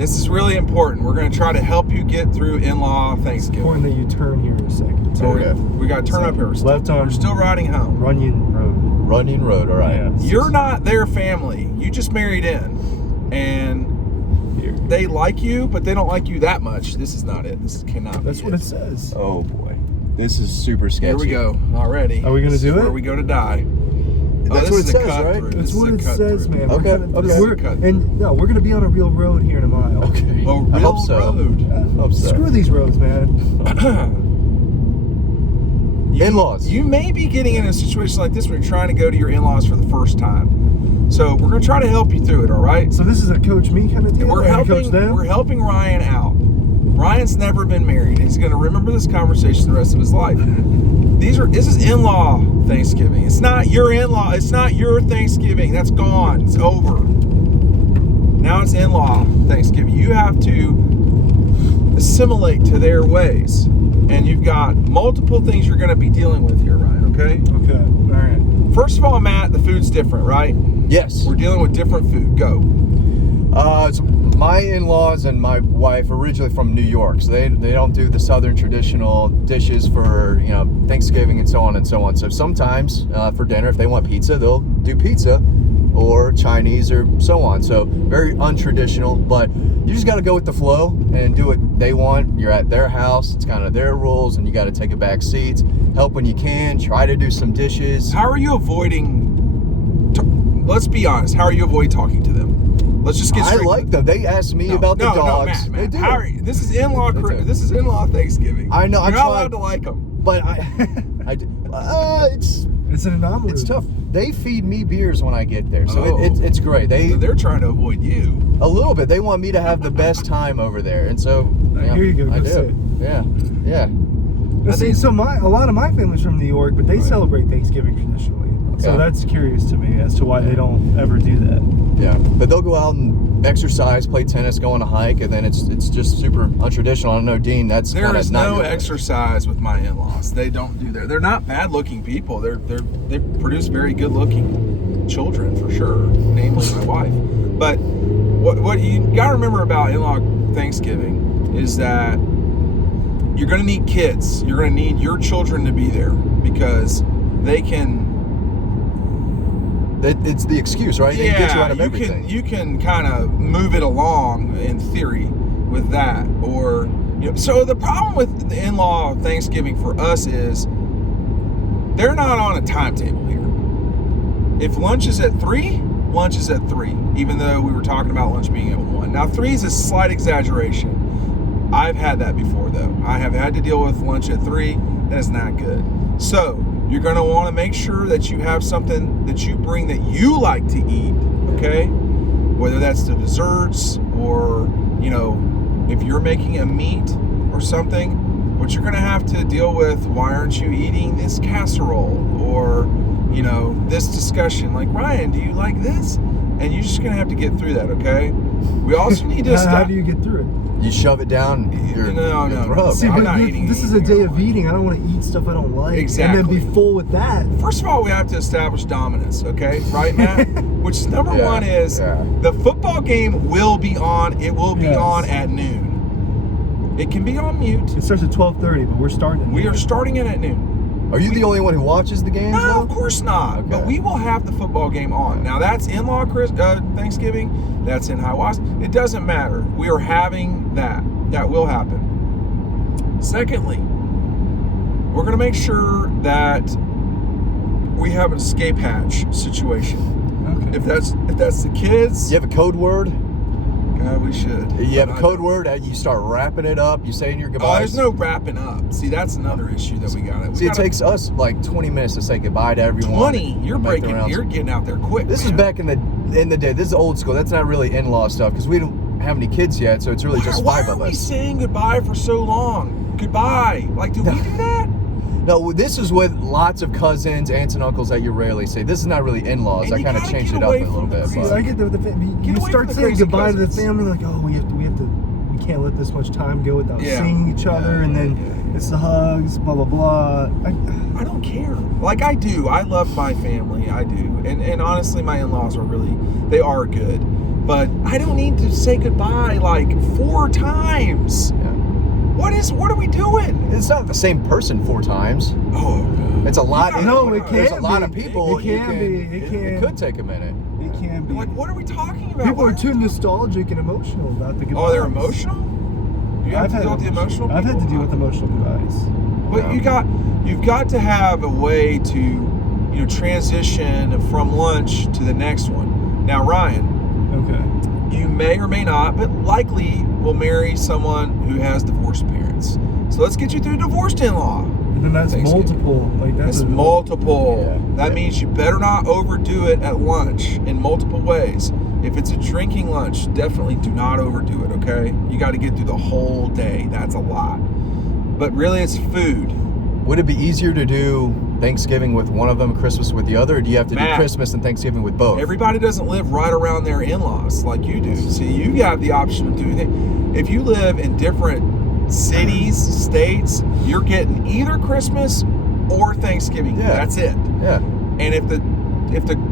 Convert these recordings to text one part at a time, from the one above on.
This is really important. We're going to try to help you get through in-law Thanksgiving. Important that you turn here in a second. So we got to turn up here. Left on. We're still riding home. Runyon Road. Runyon Road, all right. Yeah. You're not their family. You just married in. And they like you, but they don't like you that much. This is not it. This cannot That's be what it says. Oh boy, this is super sketchy. Here we go already. Are we going to do it? Where we go to die. That's this what is it a says, cut right? through. That's This what is it a cut says, through. man. Okay, We're going to be on a real road here in a mile. Okay. A I real hope so. road. Hope so. Screw these roads, man. In-laws. You may be getting in a situation like this when you're trying to go to your in-laws for the first time. So we're going to try to help you through it, all right? So this is a coach me kind of deal? We're Coach them? helping Ryan out. Ryan's never been married. He's going to remember this conversation the rest of his life. This is in-law Thanksgiving. It's not your in-law. It's not your Thanksgiving. That's gone. It's over. Now it's in-law Thanksgiving. You have to assimilate to their ways. And you've got multiple things you're going to be dealing with here, Ryan, okay? Okay. All right. First of all, Matt, the food's different, right? Yes. We're dealing with different food. Go. So my in-laws and my wife are originally from New York, so they don't do the Southern traditional dishes for Thanksgiving and so on and so on. So sometimes for dinner, if they want pizza, they'll do pizza or Chinese or so on. So very untraditional, but you just got to go with the flow and do what they want. You're at their house; it's kind of their rules, and you got to take a back seat, help when you can, try to do some dishes. How are you avoiding? Let's be honest. How are you avoiding talking to them? Let's just get straight. I like them. They ask me about the dogs. No, Matt. They do. This is in-law. This is in-law Thanksgiving. I know. You're not allowed to like them. But it's an anomaly. It's tough. They feed me beers when I get there, so it's great. They're trying to avoid you a little bit. They want me to have the best time over there, and so here you go. I do. Sit. Yeah. Now, see, so a lot of my family's from New York, but they celebrate Thanksgiving traditionally. So that's curious to me as to why they don't ever do that. Yeah, but they'll go out and exercise, play tennis, go on a hike, and then it's just super untraditional. I don't know, Dean. There is no exercise with my in-laws. They don't do that. They're not bad-looking people. They produce very good-looking children for sure, namely my wife. But what you got to remember about in-law Thanksgiving is that you're going to need kids. You're going to need your children to be there because they can. It's the excuse, right? They get you out of everything. You can kind of move it along in theory with that, or So the problem with the in-law Thanksgiving for us is they're not on a timetable here. If lunch is at 3, lunch is at 3, even though we were talking about lunch being at 1. Now 3 is a slight exaggeration. I've had that before though. I have had to deal with lunch at 3. That is not good. So you're going to want to make sure that you have something that you bring that you like to eat, okay? Whether that's the desserts or, if you're making a meat or something, but you're going to have to deal with, why aren't you eating this casserole? Or, this discussion, like, Ryan, do you like this? And you're just going to have to get through that, okay? We also need to How do you get through it? You shove it down your throat. See, I'm but this is a day of eating. I don't want to eat stuff I don't like. Exactly. And then be full with that. First of all, we have to establish dominance, okay? Right, Matt? Which is number one is the football game will be on. It will be on at noon. It can be on mute. It starts at 12:30, but we're starting at noon. We are starting it at noon. Are you the only one who watches the games? No, of course not. Okay. But we will have the football game on. Now, that's in-law Thanksgiving. That's in Hiawassee. It doesn't matter. We are having that. That will happen. Secondly, we're going to make sure that we have an escape hatch situation. Okay. If that's the kids. You have a code word? God, we should. You have a code word, and you start wrapping it up. You say in your goodbyes. There's no wrapping up. See, that's another issue that we got. It takes us like 20 minutes to say goodbye to everyone. 20? You're getting out there quick. This is back in the day. This is old school. That's not really in-law stuff because we don't have any kids yet, so it's really just 5 of us. Why are we saying goodbye for so long? Goodbye. Like, do we do that? No, this is with lots of cousins, aunts, and uncles that you rarely see. This is not really in-laws. I kind of changed it up a little bit. I get you start saying goodbye to the family, like, oh, we can't let this much time go without seeing each other, and then it's the hugs, blah blah blah. I don't care. Like I do. I love my family. I do, and honestly, my in-laws are good. but I don't need to say goodbye like 4 times. Yeah. What are we doing? It's not the same person 4 times. Oh, It's a lot. Yeah, no, it There's can a lot be. of people. It can be. It could take a minute. It can be. like, what are we talking about? People are What- too nostalgic and emotional about the goodbyes. Oh, they're emotional? Do you have to deal with the emotional I've had people? to deal with emotional goodbyes. But you've got to have a way to, transition from lunch to the next one. Now, Ryan, Okay. you may or may not, but likely will marry someone who has divorced parents. So let's get you through divorced in-law. And then that's Thanksgiving. multiple. Like That's a- multiple. Yeah. That means you better not overdo it at lunch in multiple ways. If it's a drinking lunch, definitely do not overdo it, okay? You got to get through the whole day. That's a lot. But really, it's food. Would it be easier to do Thanksgiving with one of them, Christmas with the other, or do you have to do Matt, Christmas and Thanksgiving with both? Everybody doesn't live right around their in-laws like you do. See, you have the option of doing it. If you live in different cities, states, you're getting either Christmas or Thanksgiving. Yeah. That's it. Yeah. And if the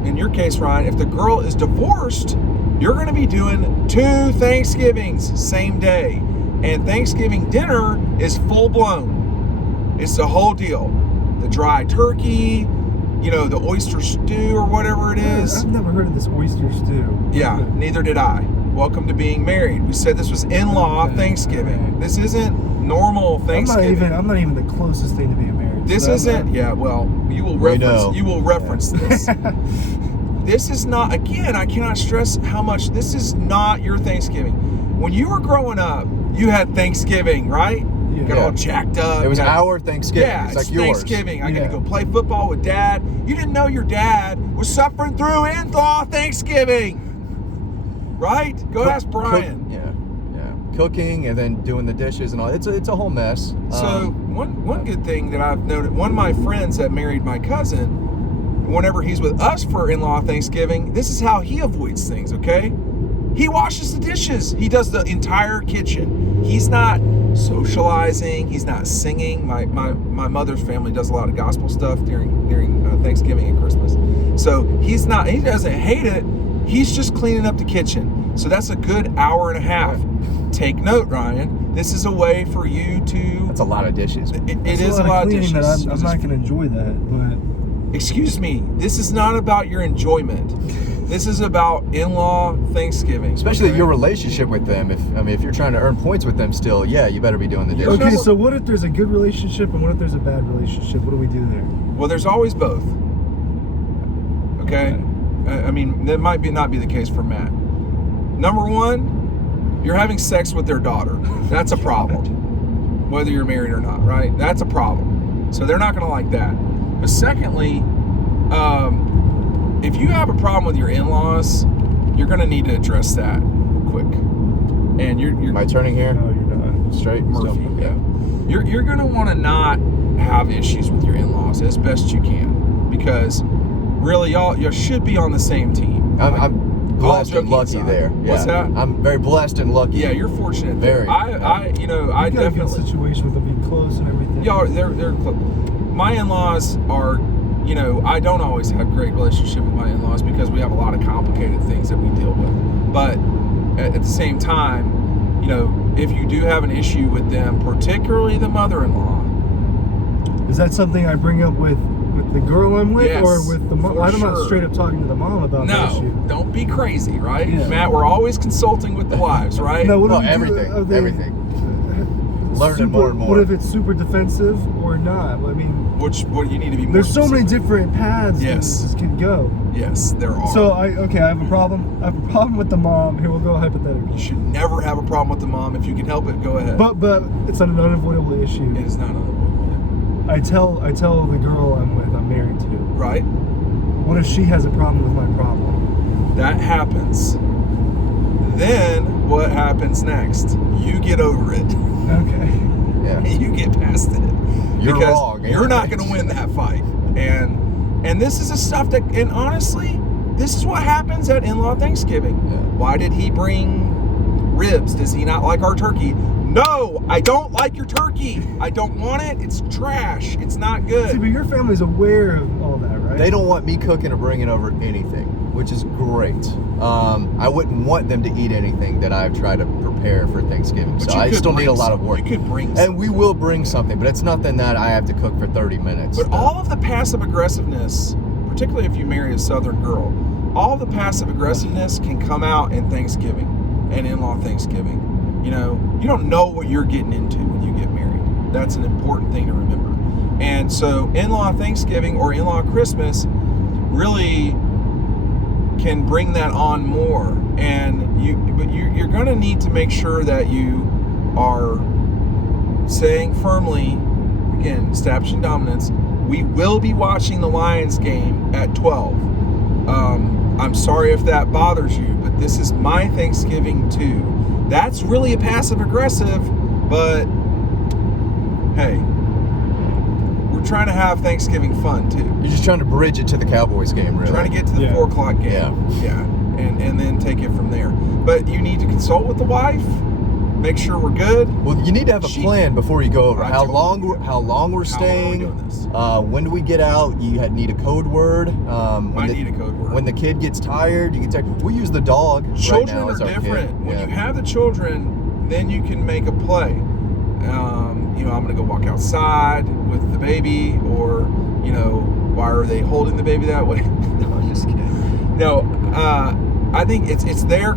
in your case, Ryan, if the girl is divorced, you're going to be doing 2 Thanksgivings same day. And Thanksgiving dinner is full blown. It's the whole deal. The dry turkey, the oyster stew or whatever it is. I've never heard of this oyster stew. Yeah, neither did I. Welcome to being married. We said this was in-law Okay, Thanksgiving. okay. This isn't normal Thanksgiving. I'm not even the closest thing to being married. This So isn't. Yeah, well, you will We reference. know. You will reference this. This is not. Again, I cannot stress how much this is not your Thanksgiving. When you were growing up, you had Thanksgiving, right? Yeah. Got all jacked up. It was got- our Thanksgiving. Yeah, it's it's like yours. Thanksgiving. I'm Yeah. gonna go play football with Dad. You didn't know your dad was suffering through in-law Thanksgiving, right? Go ask Brian. Yeah. Cooking and then doing the dishes and all. It's a whole mess. So one good thing that I've noted, one of my friends that married my cousin, whenever he's with us for in-law Thanksgiving, this is how he avoids things, okay? He washes the dishes. He does the entire kitchen. He's not socializing. He's not singing. My mother's family does a lot of gospel stuff during Thanksgiving and Christmas. So he doesn't hate it. He's just cleaning up the kitchen. So that's a good hour and a half. Take note, Ryan. This is a way for you to. that's a lot of dishes. It It's is a lot of dishes. cleaning that I'm not going to enjoy that. But Excuse me. This is not about your enjoyment. This is about in-law Thanksgiving. Especially okay? your relationship with them. If you're trying to earn points with them still, you better be doing the dishes. okay, number- so what if there's a good relationship and what if there's a bad relationship? What do we do there? Well, there's always both. Okay? I mean, that might not be the case for Matt. Number 1, you're having sex with their daughter. That's a problem. Whether you're married or not, right? That's a problem. So they're not going to like that. But secondly, if you have a problem with your in-laws, you're going to need to address that quick. And you're Am I turning here? No, you're not. Straight? Murphy, Still? yeah. You're going to want to not have issues with your in-laws as best you can, because really you should be on the same team. I'm All blessed and joking lucky aside. there. What's Yeah. that? I'm very blessed and lucky. Yeah, you're fortunate. Very. I I got a good definitely. situation with them being close and everything. Y'all, they're my in-laws are. I don't always have great relationship with my in-laws because we have a lot of complicated things that we deal with. But at the same time, if you do have an issue with them, particularly the mother-in-law. Is that something I bring up with the girl I'm with, Yes, or with the mom? for I'm not sure. straight up talking to the mom about that No, issue. don't be crazy, right? Yeah. Matt, we're always consulting with the wives, right? No, what No, do we do? everything. Are they Everything. Learning super- more and more. What if it's super defensive or not? I mean, What you need to be more there's so many specific. different paths Yes. that this can go. Yes, there are. So I have a problem. I have a problem with the mom. Here, we'll go hypothetical. You should never have a problem with the mom. If you can help it, go ahead. But it's an unavoidable issue. it is not unavoidable. I tell the girl I'm with, I'm married to. Right? What if she has a problem with my problem? That happens. Then what happens next? You get over it. Okay. Yeah. You get past it. You're Because wrong. You're not going to win that fight. And this is the stuff that, and honestly, this is what happens at in-law Thanksgiving. Yeah. Why did he bring ribs? Does he not like our turkey? No, I don't like your turkey. I don't want it. It's trash. It's not See, good. but your family's aware of all that, right? They don't want me cooking or bringing over anything. which is great. I wouldn't want them to eat anything that I've tried to prepare for Thanksgiving. But So I still need a lot of work. You could bring and we will bring something, but it's nothing that I have to cook for 30 minutes. But all of the passive aggressiveness, particularly if you marry a Southern girl, all the passive aggressiveness can come out in Thanksgiving and in-law Thanksgiving. You know, you don't know what you're getting into when you get married. That's an important thing to remember. And so in-law Thanksgiving or in-law Christmas really can bring that on more. And you're going to need to make sure that you are saying firmly, again, establishing dominance. We will be watching the Lions game at 12. I'm sorry if that bothers you, but this is my Thanksgiving too. That's really a passive aggressive, but hey, we're trying to have Thanksgiving fun too. You're just trying to bridge it to the Cowboys game, really. Trying to get to the 4 o'clock game. Yeah. And then take it from there. But you need to consult with the wife, make sure we're good. Well, you need to have a plan before you go over. How long we're staying? How long are we doing this? When do we get out? You need a code word. Might need a code word. When the kid gets tired, you can text. We use the dog. Children right now as are our different. kid. When you have the children, then you can make a play. You know, I'm going to go walk outside with the baby, or, you know, why are they holding the baby that way? No, I'm just kidding. No, I think it's their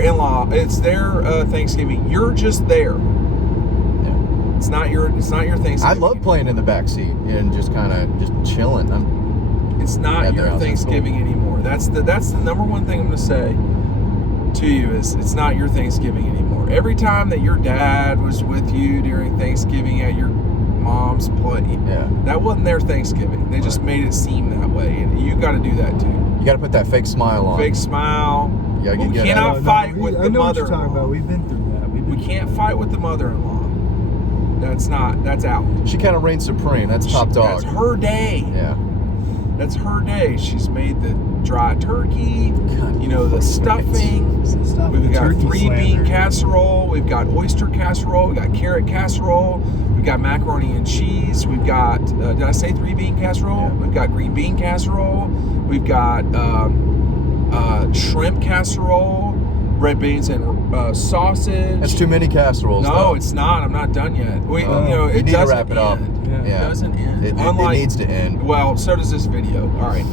in-law, it's their Thanksgiving. You're just there. Yeah. It's not your Thanksgiving. I love playing in the back seat and just kind of just chilling. It's not your Thanksgiving anymore. That's the number one thing I'm going to say to you is it's not your Thanksgiving anymore. Every time that your dad was with you during Thanksgiving at your mom's place, that wasn't their Thanksgiving. They just made it seem that way, and you got to do that too. You got to put that fake smile on. Fake smile. We cannot fight with the mother-in-law. I know what you're talking about. We've been through that. We can't fight with the mother-in-law. That's out. She kind of reigns supreme. That's top dog. That's her day. Yeah. That's her day. She's made the dry turkey, you know, the stuffing. We've got 3-bean casserole. We've got oyster casserole. We've got carrot casserole. We've got macaroni and cheese. We've got, did I say 3-bean casserole? Yeah. We've got green bean casserole. We've got shrimp casserole, red beans and sausage. That's too many casseroles. No, it's not. I'm not done yet. You know, it need doesn't to wrap it up. It doesn't end. It needs to end. Well, so does this video. All right.